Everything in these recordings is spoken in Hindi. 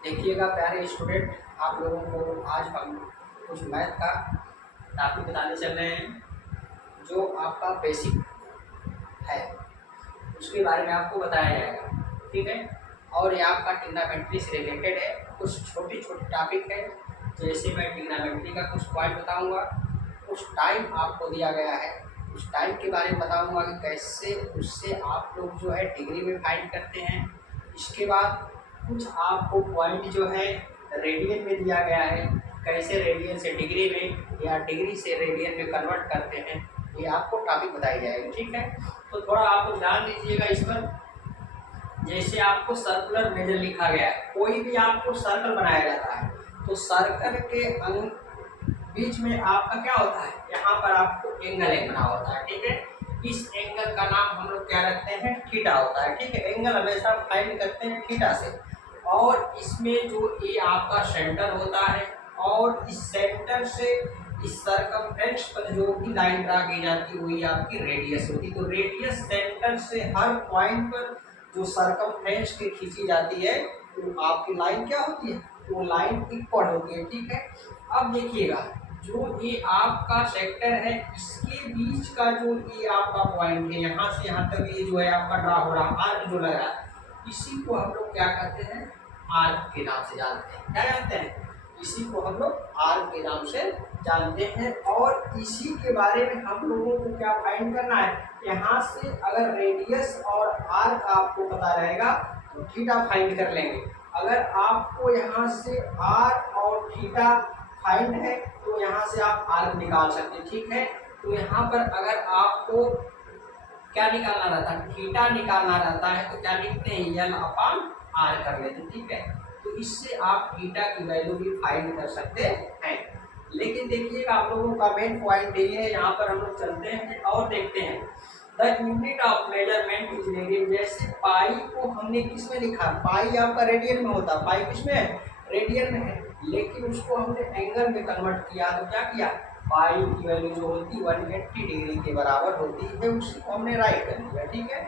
देखिएगा प्यारे स्टूडेंट, आप लोगों को आज हम कुछ मैथ का टॉपिक बताने चल रहे हैं जो आपका बेसिक है, उसके बारे में आपको बताया जाएगा। ठीक है, और ये आपका ट्रिग्नोमेट्री से रिलेटेड है। कुछ छोटी छोटी टॉपिक है, जैसे मैं ट्रिग्नोमेट्री का कुछ पॉइंट बताऊंगा, कुछ टाइम आपको दिया गया है, उस टाइम के बारे में बताऊंगा कि कैसे उससे आप लोग जो है डिग्री में फाइंड करते हैं। इसके बाद कुछ आपको पॉइंट जो है रेडियन में दिया गया है, कैसे रेडियन से डिग्री में या डिग्री से रेडियन में कन्वर्ट करते हैं, ये आपको टॉपिक बताई जाएगी। ठीक है, तो थोड़ा आप लोग ध्यान दीजिएगा इस पर। जैसे आपको सर्कुलर मेजर लिखा गया है, कोई भी आपको सर्कल बनाया जाता है तो सर्कल के अंग बीच में आपका क्या होता है, यहाँ पर आपको एंगल एक बना होता है। ठीक है, इस एंगल का नाम हम लोग क्या रखते हैं, थीटा होता है। ठीक है, एंगल हमेशा फाइंड करते हैं थीटा से, और इसमें जो ये आपका सेंटर होता है और इस सेंटर से इस सरकमफ्रेंस पर जो भी लाइन ड्रा की जाती है वही आपकी रेडियस होती है। तो रेडियस सेंटर से हर पॉइंट पर जो सरकमफ्रेंस की खींची जाती है तो आपकी लाइन क्या होती है, वो लाइन इक्वल होती है। ठीक है, अब देखिएगा जो ये आपका सेक्टर है इसके बीच का जो ये आपका पॉइंट है, यहाँ से यहाँ तक ये जो है आपका ड्रा हो रहा है, आर्क जो लग रहा है, इसी को हम लोग क्या कहते हैं, आर्क के नाम से जानते हैं। क्या जानते हैं, इसी को हम लोग आर्क के नाम से जानते हैं। और इसी के बारे में हम लोगों को क्या फाइंड करना है, यहाँ से अगर रेडियस और आर्क आपको पता रहेगा तो थीटा फाइंड कर लेंगे। अगर आपको यहाँ से आर और थीटा फाइंड है तो यहाँ से आप आर्क निकाल सकते हैं। ठीक है, तो यहाँ पर अगर आपको क्या निकालना रहता है, थीटा निकालना रहता है तो क्या लिखते हैं, यल अपान आर कर लेते हैं। ठीक है, तो इससे आप थीटा की वैल्यू भी फाइंड कर सकते हैं। लेकिन देखिएगा आप लोगों का मेन पॉइंट ये है, यहाँ पर हम लोग चलते हैं और देखते हैं the unit of measurement is radian. जैसे पाई को हमने किस में लिखा, पाई आपका रेडियन में होता, पाई किस में है, रेडियन में है, लेकिन उसको हमने एंगल में कन्वर्ट किया तो क्या किया, पाई की वैल्यू जो होती 180 डिग्री के बराबर होती है, उसी को हमने राइट कर दिया। ठीक है,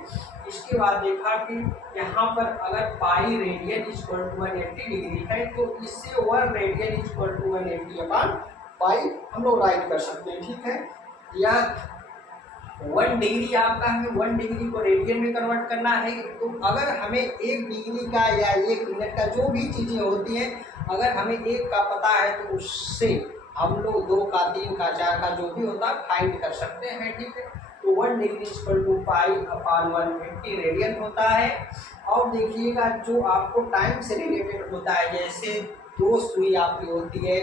इसके बाद देखा कि यहाँ पर अगर pi radian equal to 180 degree है तो इससे 1 radian equal to 180 upon pi हम लोग राइट कर सकते हैं। ठीक है, या 1 डिग्री आपका है, 1 डिग्री को रेडियन में कन्वर्ट करना है, तो अगर हमें 1 डिग्री का या 1 मिनट का जो भी चीज़ें होती हैं, अगर हमें 1 का पता है तो उससे हम लोग 2 का, 3 का, 4 का जो भी होता है फाइंड कर सकते हैं। ठीक है, तो 1 degree equal to pi upon 150 radian होता है। और देखिएगा जो आपको टाइम से रिलेटेड होता है, जैसे 2 सुई आपकी होती है,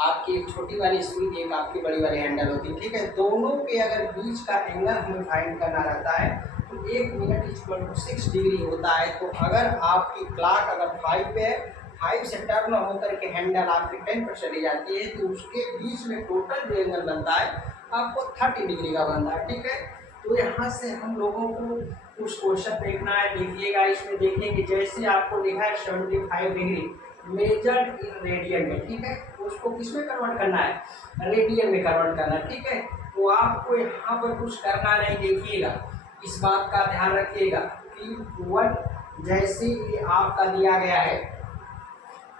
आपकी एक छोटी वाली सुई, एक आपकी बड़ी वाली हैंडल होती है। ठीक है, दोनों के अगर बीच का एंगल हमें फाइंड करना रहता है तो 1 मिनट इक्वल टू 6 डिग्री होता है। तो अगर आपकी क्लॉक अगर 5 पे है, 5 से टर्न होकर के हैंडल आपकी 10 पर चली जाती है तो उसके बीच में टोटल जो एंगल बनता है आपको 30 डिग्री का बनता है। ठीक है, तो यहाँ से हम लोगों को कुछ क्वेश्चन देखना है। देखिएगा इसमें देखेंगे, जैसे आपको लिखा है 75 डिग्री मेजर्ड इन रेडियन में। ठीक है, उसको किस में कन्वर्ट करना है, रेडियन में कन्वर्ट करना है। ठीक है, तो आपको यहाँ पर कुछ करना नहीं। देखिएगा इस बात का ध्यान रखिएगा कि 1 जैसे ये आपका दिया गया है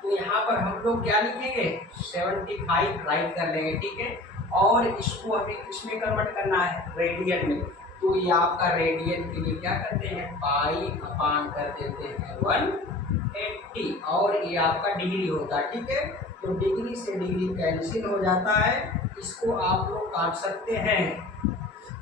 तो यहाँ पर हम लोग क्या लिखेंगे, 75 राइट कर लेंगे। ठीक है, और इसको हमें किसमें कन्वर्ट करना है, रेडियन में। तो ये आपका रेडियन के लिए क्या करते हैं, पाई अपान कर देते हैं 180, और ये आपका डिग्री होता है। ठीक है, तो डिग्री से डिग्री कैंसिल हो जाता है, इसको आप लोग काट सकते हैं।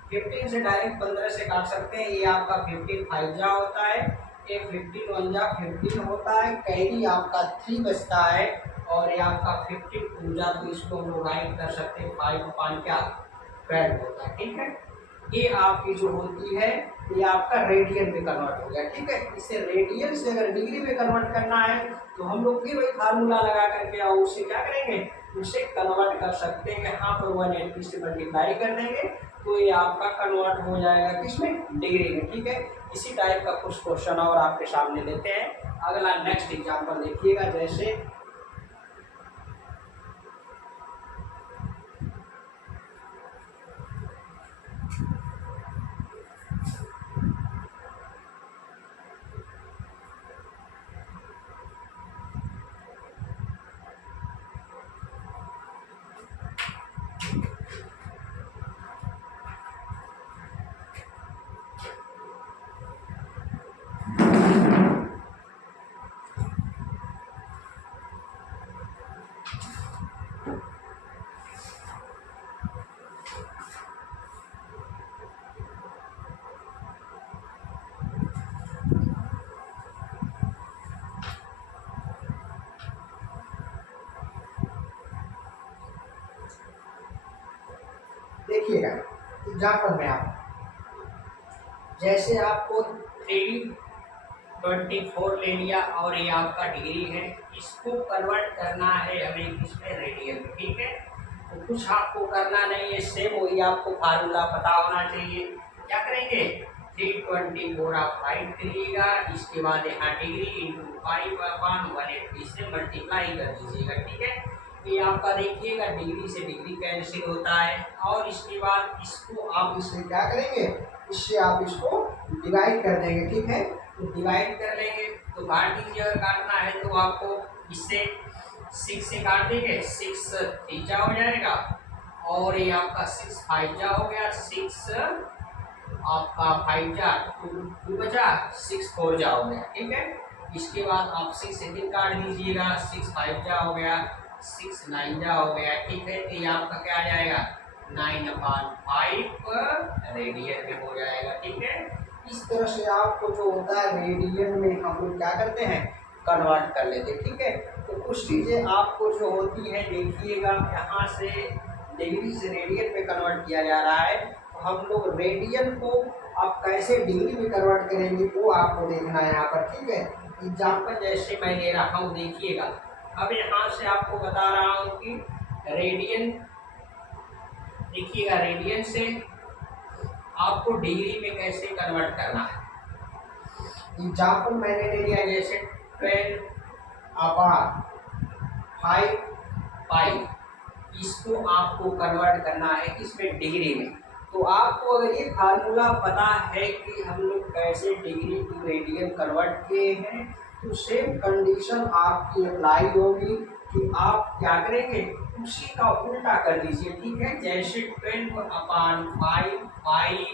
15 से डायरेक्ट 15 से काट सकते हैं, ये आपका 15 5 जा होता है, ये 15 1 जा 15 होता है, कैरी आपका 3 बचता है, और ये आपका 15 2 जा, तो इसको हम लोग राइट कर सकते हैं 5 अपान क्या 12 होता है। ठीक है, ये आपकी जो होती है ये आपका रेडियन में कन्वर्ट हो गया। ठीक है, इसे रेडियन से अगर डिग्री में कन्वर्ट करना है तो हम लोग फिर वही फार्मूला लगा करके और उससे क्या करेंगे, उसे कन्वर्ट कर सकते हैं। यहाँ पर 180 से मल्टीप्लाई कर देंगे तो ये आपका कन्वर्ट हो जाएगा किसमें, डिग्री में। ठीक है, इसी टाइप का कुछ क्वेश्चन और आपके सामने लेते हैं। अगला नेक्स्ट एग्जाम्पल देखिएगा, जैसे एग्जाम्पल में आप जैसे आपको 324 ले लिया और ये आपका डिग्री है, इसको कन्वर्ट करना है हमें किसमें, रेडियन में। ठीक है, तो कुछ आपको करना नहीं है, सेम वही आपको फार्मूला पता होना चाहिए। क्या करेंगे, 324 आप राइट करिएगा, इसके बाद यहाँ डिग्री इंटू 5/180 से मल्टीप्लाई कर दीजिएगा। ठीक है, ये आपका देखिएगा डिग्री से डिग्री कैंसिल होता है, और इसके बाद इसको आप इसमें क्या करेंगे, इससे आप इसको डिवाइड कर देंगे। ठीक है, तो डिवाइड कर लेंगे, तो काट दीजिए, अगर काटना है तो आपको इससे 6 से काट देंगे, 6 3 हो जाएगा, और ये आपका 6 5 हो गया, 6 आपका 5 2 बचा, 6 4 हो गया। ठीक है, इसके बाद आप 6 से 3 काट दीजिएगा, 6 5 हो गया, 6 9 हो गया। ठीक है, तो ये आपका क्या आ जाएगा, 9/5 रेडियन में हो जाएगा। ठीक है, इस तरह से आपको जो होता है रेडियन में हम लोग क्या करते हैं, कन्वर्ट कर लेते हैं। ठीक है, तो कुछ चीज़ें आपको जो होती है देखिएगा, यहाँ से डिग्री से रेडियन में कन्वर्ट किया जा रहा है, तो हम लोग रेडियन को आप कैसे डिग्री में कन्वर्ट करेंगे वो आपको देखना है यहाँ पर। ठीक है, एग्जाम्पल जैसे मैं ले रहा हूँ देखिएगा, अब यहाँ से आपको बता रहा हूँ कि रेडियन, देखिएगा रेडियन से आपको डिग्री में कैसे कन्वर्ट करना है। एग्जाम्पल मैंने ले लिया जैसे 12/5, इसको आपको कन्वर्ट करना है इसमें डिग्री में। तो आपको अगर ये फार्मूला पता है कि हम लोग कैसे डिग्री टू रेडियन कन्वर्ट किए हैं, तो सेम कंडीशन आपकी अप्लाई होगी कि आप क्या करेंगे, उसी का उल्टा कर दीजिए। ठीक है, जैसे 12/5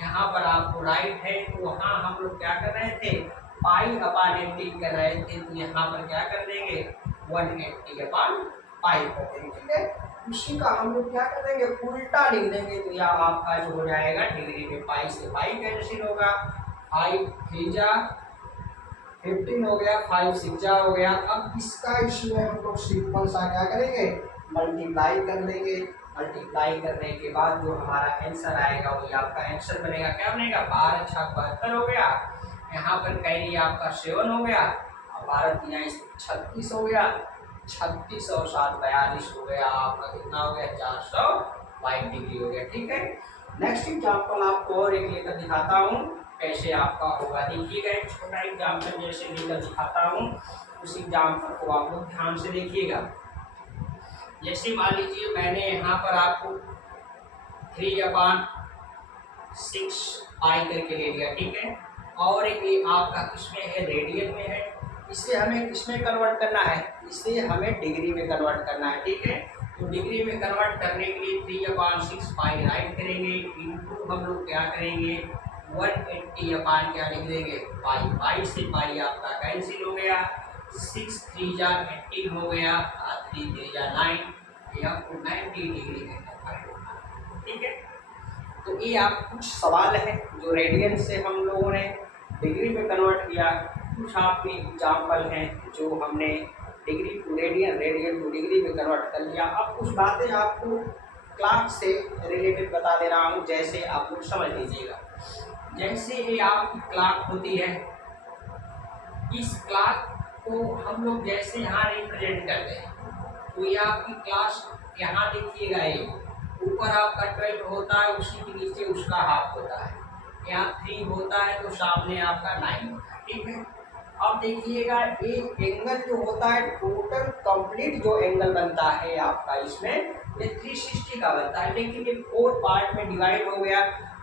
यहाँ पर आपको राइट है, तो वहाँ हम लोग क्या कर रहे थे, पाई/80 कर रहे थे, तो यहाँ पर क्या कर देंगे, 180/5 कर देंगे। ठीक है, उसी का हम लोग क्या कर देंगे, उल्टा लिख देंगे, तो यह आपका जो हो जाएगा डिग्री में पाई से पाई कैंसिल होगा, 5 3 15 हो गया, 5 6 हो गया। अब इसका इसमें हम लोग सिंपल सा क्या करेंगे, मल्टीप्लाई कर लेंगे। मल्टीप्लाई करने के बाद जो हमारा आंसर आएगा वही आपका आंसर बनेगा। क्या बनेगा, 12 6 72 हो गया, यहाँ पर कैरी आपका 7 हो गया, 12 3 36 हो गया, 36 और 7 42 हो गया, आपका कितना हो गया, 422 डिग्री हो गया। ठीक है, नेक्स्ट एग्जाम्पल आपको और एक लेकर दिखाता हूँ कैसे आपका होगा। देखिएगा एक छोटा एग्जाम्पल जैसे लेकर दिखाता हूँ, उस एग्जाम्पल को आप लोग ध्यान से देखिएगा। जैसे मान लीजिए मैंने यहाँ पर आपको 3/6 पाई करके ले लिया। ठीक है, और ये आपका किसमें है, रेडियन में है, इसे हमें किसमें कन्वर्ट करना है, इसे हमें डिग्री में कन्वर्ट करना है। ठीक है, तो डिग्री में कन्वर्ट करने के लिए 3/6 पाई राइट करेंगे, इंटू हम लोग क्या करेंगे, 180 क्या लिख देंगे, पाई। पाई से पाई आपका कैंसिल हो गया, 6 3 18 हो गया, 3 3 9, ये आपको 90 डिग्री में कन्वर्ट होना है। ठीक है, तो ये आप कुछ सवाल है जो रेडियन से हम लोगों ने डिग्री में कन्वर्ट किया, कुछ आपके एग्जाम्पल हैं जो हमने degree to radian, radian to degree में कन्वर्ट कर लिया। अब कुछ बातें आपको क्लॉक से रिलेटेड बता दे रहा हूँ, जैसे आप लोग समझ लीजिएगा। जैसे ये आपकी क्लॉक होती है, इस क्लॉक को हम लोग जैसे यहाँ रिप्रेजेंट करते हैं, तो ये आपकी क्लास यहाँ देखिएगा, ये ऊपर आपका 12 होता है, उसी के नीचे उसका हाफ होता है, यहाँ 3 होता है तो सामने आपका 9 होता है। ठीक है, अब देखिएगा एक एंगल जो होता है, टोटल कंप्लीट जो एंगल बनता है आपका इसमें, ये 360 का बनता है, लेकिन ये 4 पार्ट में डिवाइड हो गया,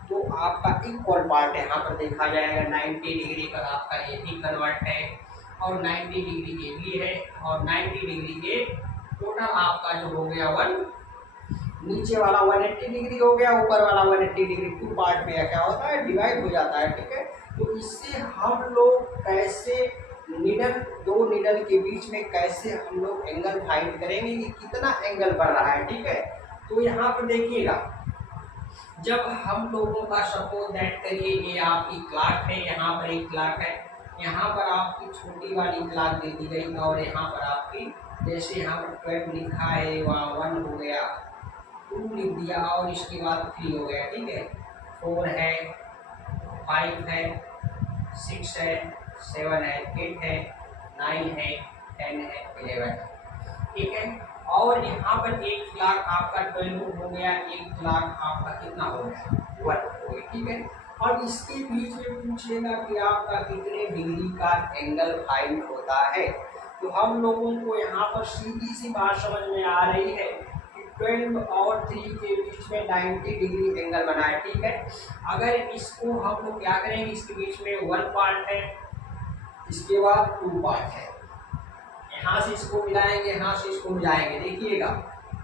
तो आपका इक्वल पार्ट यहाँ पर देखा जाएगा। 90 डिग्री का आपका ये भी कन्वर्ट है, और 90 डिग्री ये भी है, और 90 डिग्री के टोटल आपका जो हो गया नीचे वाला 180 डिग्री हो गया, ऊपर वाला 180 डिग्री, 2 पार्ट में क्या होता है, डिवाइड हो जाता है। ठीक है, तो इससे हम लोग कैसे निडल, दो निडल के बीच में कैसे हम लोग एंगल फाइंड करेंगे कि कितना एंगल बढ़ रहा है। ठीक है, तो यहाँ पर देखिएगा, जब हम लोगों का सपोज दैट करिए ये आपकी क्लॉक है, यहाँ पर एक क्लॉक है, यहाँ पर आपकी छोटी वाली क्लॉक दे दी गई, और यहाँ पर आपकी जैसे यहाँ पर 12 लिखा है वहाँ 1 हो गया, 2 लिख दिया और इसके बाद 3 हो गया, ठीक है। 4 है, 5 है, 6 है, 7 है, 8 है, 9 है, 10 है, 11 है, ठीक है। और यहाँ पर 1 लाख आपका 12 हो गया, 1 लाख आपका कितना हो गया, 1 हो गया, ठीक है। और इसके बीच में पूछेगा कि आपका कितने डिग्री का एंगल फाइंड होता है। तो हम लोगों को यहाँ पर सीधी सी बात समझ में आ रही है कि 12 और 3 के बीच में 90 डिग्री एंगल बना है, ठीक है। अगर इसको हम लोग क्या करेंगे, इसके बीच में 1 पार्ट है, इसके बाद 2 पार्ट है, यहाँ से इसको मिलाएंगे, यहाँ से इसको मिलाएंगे, देखिएगा।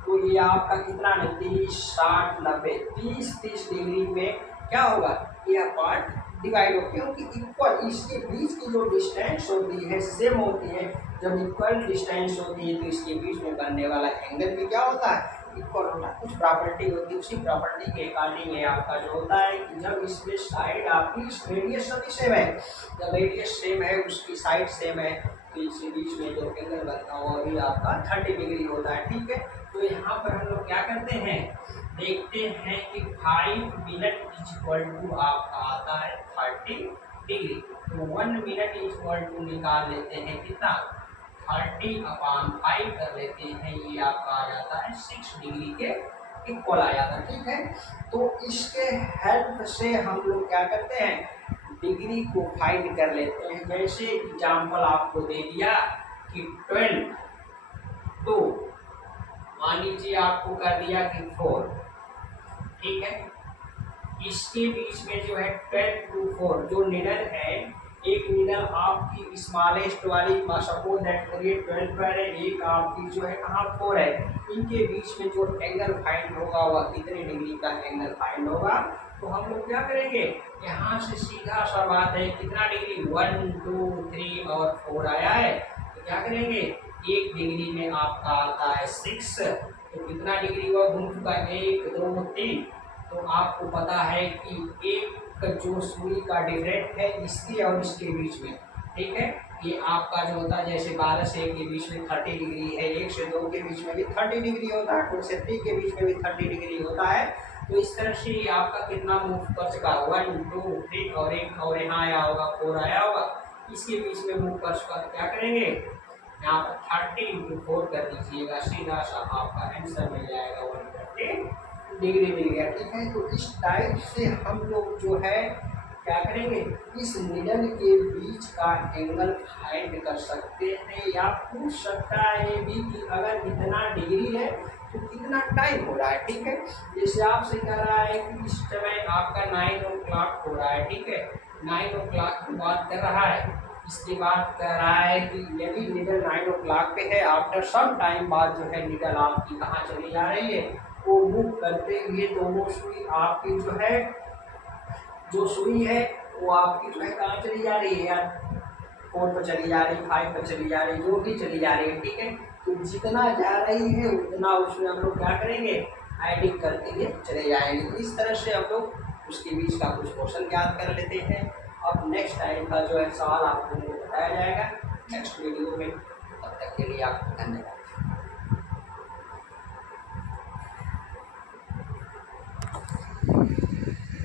तो ये आपका कितना है, 30, 60, 90, 30 डिग्री में क्या होगा, यह पार्ट डिवाइड हो, क्योंकि इक्वल इसके बीच की जो डिस्टेंस होती है सेम होती है। जब इक्वल डिस्टेंस होती है तो इसके बीच में बनने वाला एंगल भी क्या होता है, इक्वल होता है। कुछ प्रॉपर्टी होती है, उसी प्रॉपर्टी के अकॉर्डिंग ये आपका जो होता है कि जब इसमें साइड आपकी रेडियस सभी सेम है, जब रेडियस सेम है, उसकी साइड सेम है, तो इसके बीच में जो एंगल बनता है वो भी आपका 30 डिग्री होता है, ठीक है। तो यहाँ पर हम लोग क्या करते हैं, देखते हैं कि 5 मिनट इज इक्वल टू आपका आता है 30 डिग्री। तो 1 मिनट इज इक्वल टू निकाल लेते हैं कितना, 30/5 कर लेते हैं, ये आपका आ जाता है 6 डिग्री के इक्वल आ जाता है, ठीक है। तो इसके हेल्प से हम लोग क्या करते हैं, डिग्री को फाइंड कर लेते हैं। जैसे एग्जाम्पल आपको दे दिया कि 12 तो मान लीजिए आपको कर दिया कि 4, ठीक है। इसके बीच में जो है 12 to 4 जो निडल है, एक निडल आपकी स्मॉलेस्ट वाली सपोज दैट करिए 12 पर है, एक आपकी जो है कहाँ 4 है, इनके बीच में जो एंगल फाइंड होगा वह कितने डिग्री का एंगल फाइंड होगा। तो हम लोग क्या करेंगे, यहाँ से सीधा सा बात है कितना डिग्री, 1, 2, 3 और 4 आया है, तो क्या करेंगे, 1 डिग्री में आपका आता है 6, तो कितना डिग्री हुआ, घूम चुका, 1, 2, 3। तो आपको पता है कि एक जो सुई का डिफरेंट है इसके और इसके बीच में, ठीक है। ये आपका जो होता है जैसे 12 से 1 के बीच में 30 डिग्री है, 1 से 2 के बीच में भी 30 डिग्री होता है, 2 से 3 के बीच में भी 30 डिग्री होता है। तो इस तरह से ये आपका कितना मूव कर चुका, 1, 2, 3 और एक और यहाँ आया होगा, 4 आया होगा, इसके बीच में मूव कर चुका। तो क्या करेंगे, यहाँ पर 30 × 4 कर दीजिएगा, सीधा सा आपका आंसर मिल जाएगा 130 डिग्री मिल गया, ठीक है। तो इस टाइप से हम लोग जो है क्या करेंगे, इस निडल के बीच का एंगल फाइंड कर सकते हैं। या पूछ सकता है ये भी कि अगर इतना डिग्री है तो कितना टाइम हो रहा है, ठीक है। जैसे आपसे कह रहा है कि इस समय आपका 9 o'clock हो रहा है, ठीक है, 9 o'clock की बात कर रहा है। इसके बाद कह रहा है कि यदि निडल 9 o'clock पे है, आफ्टर सम टाइम बाद जो है निडल आपकी कहाँ चली जा रही है, वो मूव करते हुए, तो वो सुई आपकी जो है, जो सुई है वो आपकी जो है कहाँ चली जा रही है यार, 4 पर चली जा रही है, 5 पर चली जा रही है, जो भी चली जा रही है, ठीक है। तो जितना जा रही है उतना उसमें हम लोग क्या करेंगे, एडिंग करते हुए चले जाएंगे। तो इस तरह से हम लोग उसके बीच का कुछ क्वेश्चन याद कर लेते हैं। अब नेक्स्ट टाइम का जो है सवाल आपको बताया जाएगा नेक्स्ट वीडियो में। तब तक के लिए आपको धन्यवाद।